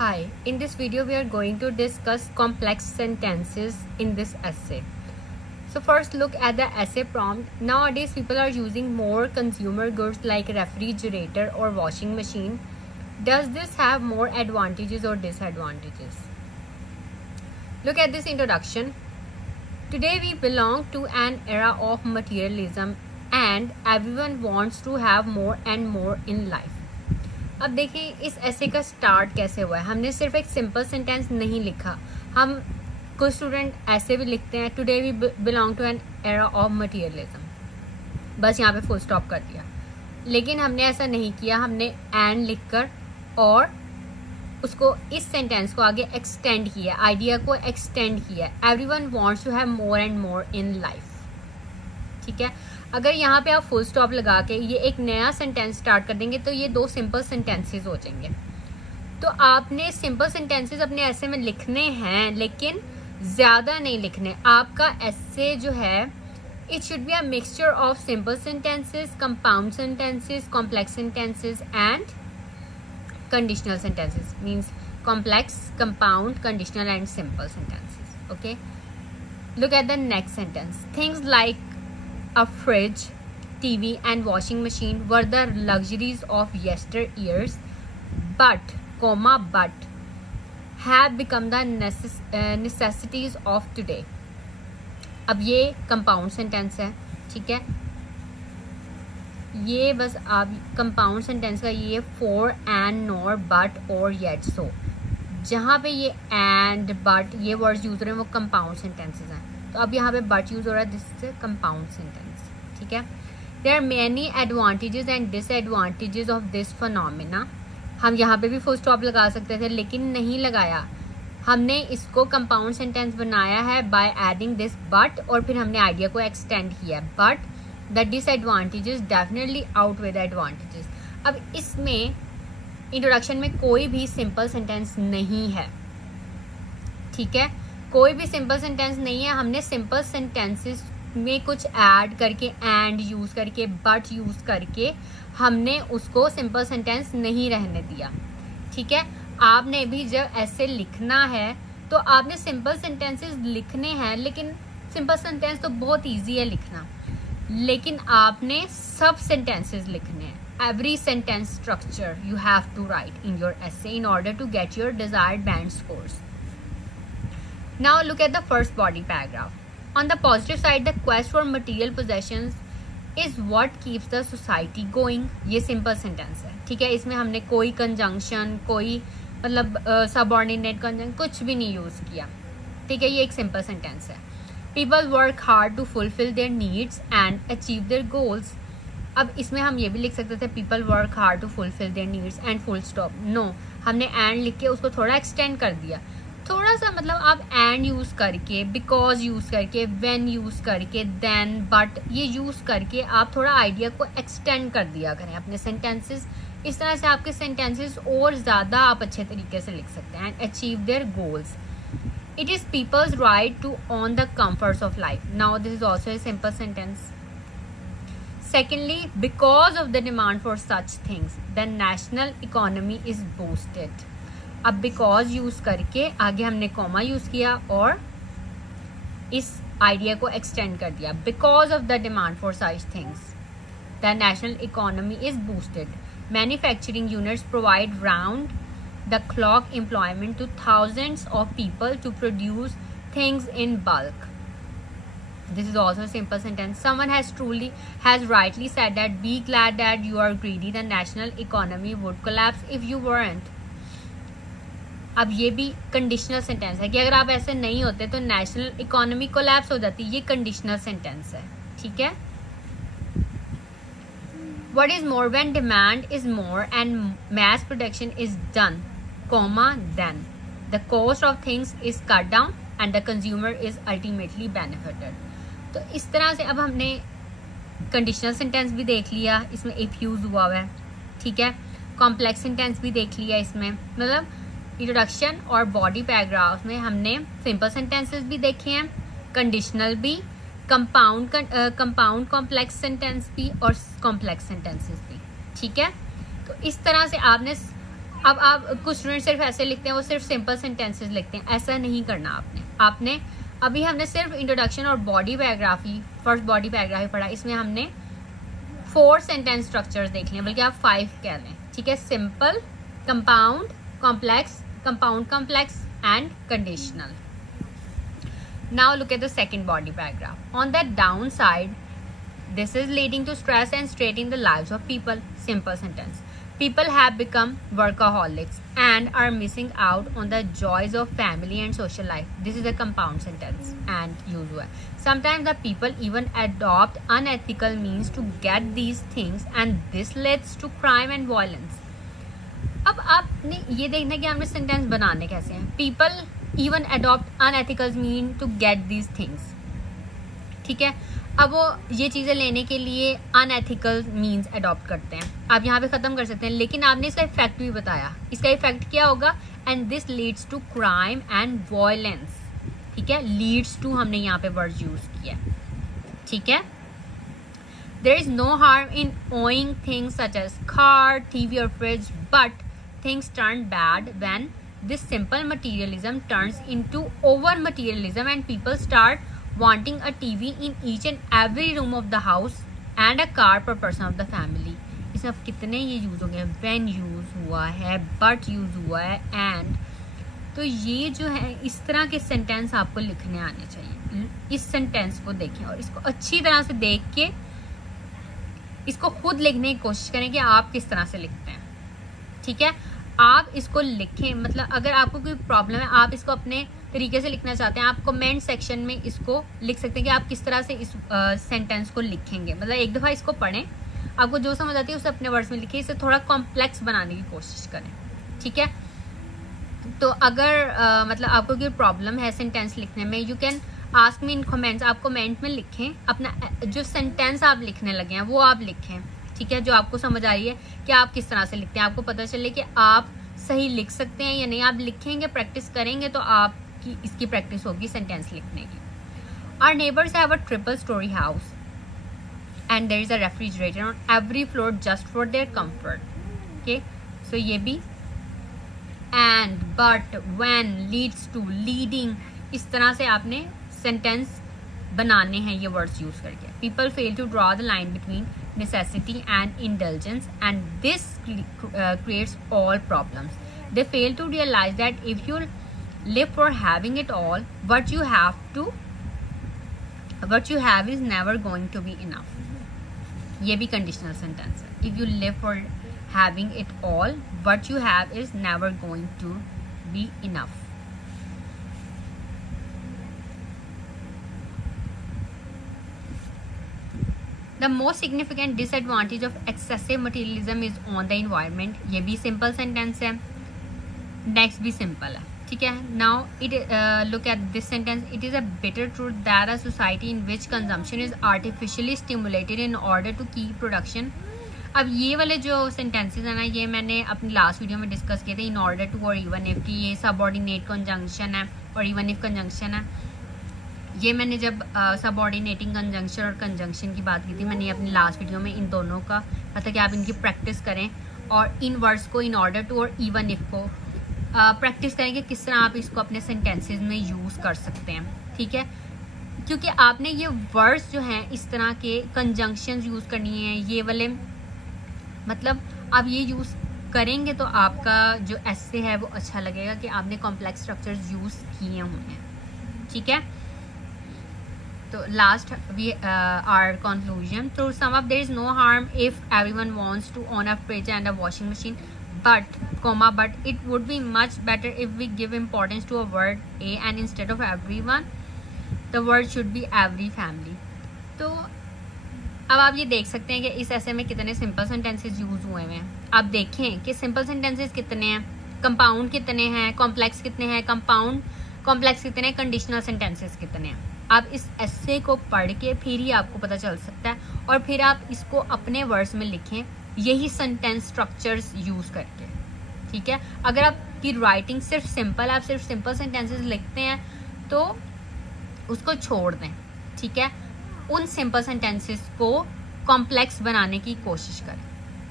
Hi, in this video we are going to discuss complex sentences in this essay. So first look at the essay prompt. Nowadays people are using more consumer goods like refrigerator or washing machine. Does this have more advantages or disadvantages? Look at this introduction. Today we belong to an era of materialism and everyone wants to have more and more in life. अब देखिए इस ऐसे का start कैसे हुआ है. हमने सिर्फ एक सिंपल सेंटेंस नहीं लिखा. हम कुछ स्टूडेंट ऐसे भी लिखते हैं today we belong to an era of materialism, बस यहाँ पे फुल स्टॉप कर दिया. लेकिन हमने ऐसा नहीं किया. हमने एंड लिखकर और उसको इस सेंटेंस को आगे एक्सटेंड किया, आइडिया को एक्सटेंड किया. Everyone wants to have more and more in life. ठीक है, अगर यहाँ पे आप फुल स्टॉप लगा के ये एक नया सेंटेंस स्टार्ट कर देंगे तो ये दो सिंपल सेंटेंसेस हो जाएंगे. तो आपने सिंपल सेंटेंसेस अपने ऐसे में लिखने हैं लेकिन ज्यादा नहीं लिखने. आपका ऐसे जो है it should be a mixture of simple sentences, compound sentences, complex sentences and conditional sentences. Means complex, compound, conditional and simple sentences. Okay, look at the next sentence. Things like a fridge, TV and washing machine were the luxuries of yesteryears, but have become the necessities of today. अब ये compound sentence है. ठीक है, ये बस आप compound sentence का ये for and nor but or yet so, जहाँ पे ये and but ये वर्ड्स यूज हो रहे हैं वो कंपाउंड सेंटेंसेस हैं. तो अब यहाँ पे बट यूज हो रहा है, दिस इज कंपाउंड सेंटेंस. ठीक है, there are many advantages and disadvantages of this phenomena. हम यहाँ पे भी फुल स्टॉप लगा सकते थे लेकिन नहीं लगाया. हमने इसको कंपाउंड सेंटेंस बनाया है बाय एडिंग दिस बट और फिर हमने आइडिया को एक्सटेंड किया. But the disadvantages definitely outweigh the advantages. अब इसमें इंट्रोडक्शन में कोई भी सिंपल सेंटेंस नहीं है. ठीक है, कोई भी सिंपल सेंटेंस नहीं है. हमने सिंपल सेंटेंसेस में कुछ ऐड करके एंड यूज करके बट यूज करके हमने उसको सिंपल सेंटेंस नहीं रहने दिया. ठीक है, आपने भी जब ऐसे लिखना है तो आपने सिंपल सेंटेंसेस लिखने हैं लेकिन सिंपल सेंटेंस तो बहुत इजी है लिखना, लेकिन आपने सब सेंटेंसेस लिखने हैं. Every sentence structure you have to write in your essay in order to get your desired band scores. Now look at the first body paragraph. On the positive side, the quest for material possessions is what keeps the society going. ये simple sentence है. ठीक है, इसमें हमने कोई conjunction, कोई मतलब subordinate conjunction कुछ भी नहीं यूज किया. ठीक है, ये एक सिंपल सेंटेंस है. People work hard to fulfill their needs and achieve their goals. अब इसमें हम ये भी लिख सकते थे people work hard to fulfill their needs and full stop. No, हमने and लिख के उसको थोड़ा एक्सटेंड कर दिया. थोड़ा सा मतलब आप एंड यूज करके, बिकॉज यूज करके, व्हेन यूज करके, देन, बट ये यूज करके आप थोड़ा आइडिया को एक्सटेंड कर दिया करें अपने सेंटेंसेस. इस तरह से आपके सेंटेंसेस और ज्यादा आप अच्छे तरीके से लिख सकते हैं. And achieve their goals. It is people's right to own the comforts of life. Now this is also a simple sentence. Secondly, because of the demand for such things the national economy is boosted. अब because use करके आगे हमने comma use किया और इस idea को extend कर दिया. Because of the demand for such things the national economy is boosted. Manufacturing units provide round the clock employment to thousands of people to produce things in bulk. This is also a simple sentence. Someone has rightly said that be glad that you are greedy. The national economy would collapse if you weren't. अब ये भी conditional sentence है कि अगर आप ऐसे नहीं होते तो नेशनल इकोनॉमी कोलैप्स हो जाती. ये कंडीशनल सेंटेंस है. ठीक है, what is more when demand is more and mass production is done, comma then the cost of things is cut down and the consumer is ultimately benefited. तो इस तरह से अब हमने कंडीशनल सेंटेंस भी देख लिया, इसमें इफ यूज हुआ है. ठीक है, कॉम्प्लेक्स सेंटेंस भी देख लिया. इसमें मतलब इंट्रोडक्शन और बॉडी पैराग्राफ में हमने सिंपल सेंटेंसेस भी देखे हैं, कंडीशनल भी, कंपाउंड कॉम्प्लेक्स सेंटेंस भी और कॉम्प्लेक्स सेंटेंसेस भी. ठीक है, तो इस तरह से आपने अब आप कुछ स्टूडेंट सिर्फ ऐसे लिखते हैं, वो सिर्फ सिंपल सेंटेंसेस लिखते हैं, ऐसा नहीं करना आपने अभी हमने सिर्फ इंट्रोडक्शन और body biography, first body biography पढ़ा, इसमें हमने 4 सेंटेंस स्ट्रक्चर्स देख लिए, बल्कि आप 5 कह लें, ठीक है। Simple, compound, complex, compound complex and conditional. Now look at the second body paragraph. On the down side, this is leading to stress and strain in the lives of people. Simple sentence. People have become workaholics and are missing out on the joys of family and social life. This is a compound sentence and usual. Sometimes the people even adopt unethical means to get these things and this leads to crime and violence. अब आपने ये देखना कि हमने sentence बनाने कैसे हैं। People even adopt unethical means to get these things. ठीक है, अब वो ये चीज़ें लेने के लिए अनएथिकल मीन्स अडॉप्ट करते हैं। आप यहाँ पे ख़त्म कर सकते हैं, लेकिन आपने इसका इफेक्ट भी बताया। इसका इफेक्ट क्या होगा? And this leads to crime and violence. ठीक है, लीड्स टू हमने यहाँ पे वर्ड यूज किया, ठीक है। There is no harm in owing things such as car, TV और fridge, but things turn bad when this simple materialism turns into over materialism and people start wanting a TV in each and every room of the house and a car per person of the family. इसमें अब कितने ये use हो गए? when use हुआ है, but use हुआ है, and। तो ये जो है इस तरह के सेंटेंस आपको लिखने आने चाहिए। इस सेंटेंस को देखें और इसको अच्छी तरह से देख के इसको खुद लिखने की कोशिश करें कि आप किस तरह से लिखते हैं, ठीक है। आप इसको लिखें, मतलब अगर आपको कोई प्रॉब्लम है, आप इसको अपने तरीके से लिखना चाहते हैं, आप कमेंट सेक्शन में इसको लिख सकते हैं कि आप किस तरह से इस सेंटेंस को लिखेंगे। मतलब एक दफ़ा इसको पढ़ें, आपको जो समझ आती है उसे अपने वर्ड्स में लिखिए, इसे थोड़ा कॉम्प्लेक्स बनाने की कोशिश करें, ठीक है। तो अगर मतलब आपको कोई प्रॉब्लम है सेंटेंस लिखने में, you can ask me in comments. आप कमेंट में लिखें, अपना जो सेंटेंस आप लिखने लगे हैं वो आप लिखें, ठीक है, जो आपको समझ आ रही है कि आप किस तरह से लिखते हैं, आपको पता चले कि आप सही लिख सकते हैं या नहीं। आप लिखेंगे, प्रैक्टिस करेंगे तो आप कि इसकी प्रैक्टिस होगी सेंटेंस लिखने की। Our neighbors have a triple story house and there is a refrigerator on every floor just for their comfort. Okay, so ये भी and, but, when, leads to, leading, इस तरह से आपने सेंटेंस बनाने हैं ये वर्ड्स यूज करके। People fail to draw the line between necessity and indulgence and this creates all problems. They fail to realize that if you live for having it all, what you have is never going to be enough. ये भी conditional sentence है। If you live for having it all, what you have is never going to be enough. The most significant disadvantage of excessive materialism is on the environment. ये भी simple sentence है। Next भी simple है, ठीक है। Now it look at this sentence. It is a bitter truth that a society in which consumption is artificially stimulated in order to keep production. अब ये वाले जो सेंटेंसेस हैं ना, ये मैंने अपनी लास्ट वीडियो में डिस्कस किए थे। इन ऑर्डर टू और इवन इफ की ये सबऑर्डिनेट कंजंक्शन है और इवन इफ कंजंक्शन है। ये मैंने जब सबऑर्डिनेटिंग कंजंक्शन और कंजंक्शन की बात की थी, मैंने अपनी लास्ट वीडियो में इन दोनों का मतलब कि आप इनकी प्रैक्टिस करें और इन वर्ड्स को, इन ऑर्डर टू और इवन इफ को प्रैक्टिस करें कि किस तरह आप इसको अपने सेंटेंसेस में यूज़ कर सकते हैं, ठीक है। क्योंकि आपने ये वर्ड्स जो हैं इस तरह के कंजंक्शंस यूज़ करनी है, ये वाले मतलब आप ये यूज़ करेंगे तो आपका जो एसे है वो अच्छा लगेगा कि आपने कॉम्प्लेक्स स्ट्रक्चर्स यूज़ किए हुए हैं, ठीक है। तो लास्ट वी आर कंक्लूजन। तो sum of there is no harm if everyone wants to own a fridge and a washing machine, but it would be much better if we give importance to a word A and instead of everyone the word should be every family. तो अब आप ये देख सकते हैं कि इस ऐसे में कितने सिंपल सेंटेंसेस यूज हुए हैं। आप देखें कि सिंपल सेंटेंसेस कितने हैं, कंपाउंड कितने हैं, कॉम्प्लेक्स कितने हैं, कंपाउंड कॉम्प्लेक्स कितने हैं, कंडीशनल सेंटेंसेस कितने हैं। आप इस एसे को पढ़ के फिर ही आपको पता चल सकता है और फिर आप इसको अपने वर्ड्स में लिखें, यही सेंटेंस स्ट्रक्चर्स यूज करके, ठीक है। अगर आपकी राइटिंग सिर्फ सिंपल, आप सिर्फ सिंपल सेंटेंसेस लिखते हैं तो उसको छोड़ दें, ठीक है। उन सिंपल सेंटेंसेस को कॉम्प्लेक्स बनाने की कोशिश करें,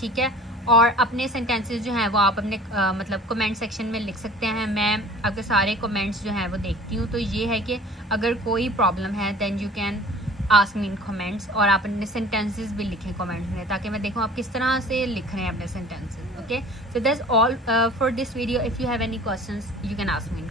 ठीक है। और अपने सेंटेंसेस जो हैं वो आप अपने मतलब कमेंट सेक्शन में लिख सकते हैं। मैं आपके सारे कमेंट्स जो हैं वो देखती हूँ। तो ये है कि अगर कोई प्रॉब्लम है then you can ask me in comments, और आप अपने सेंटेंसेस भी लिखें कमेंट्स में ताकि मैं देखूँ आप किस तरह से लिख रहे हैं अपने sentences. Okay, so that's all for this video. If you have any questions you can ask me.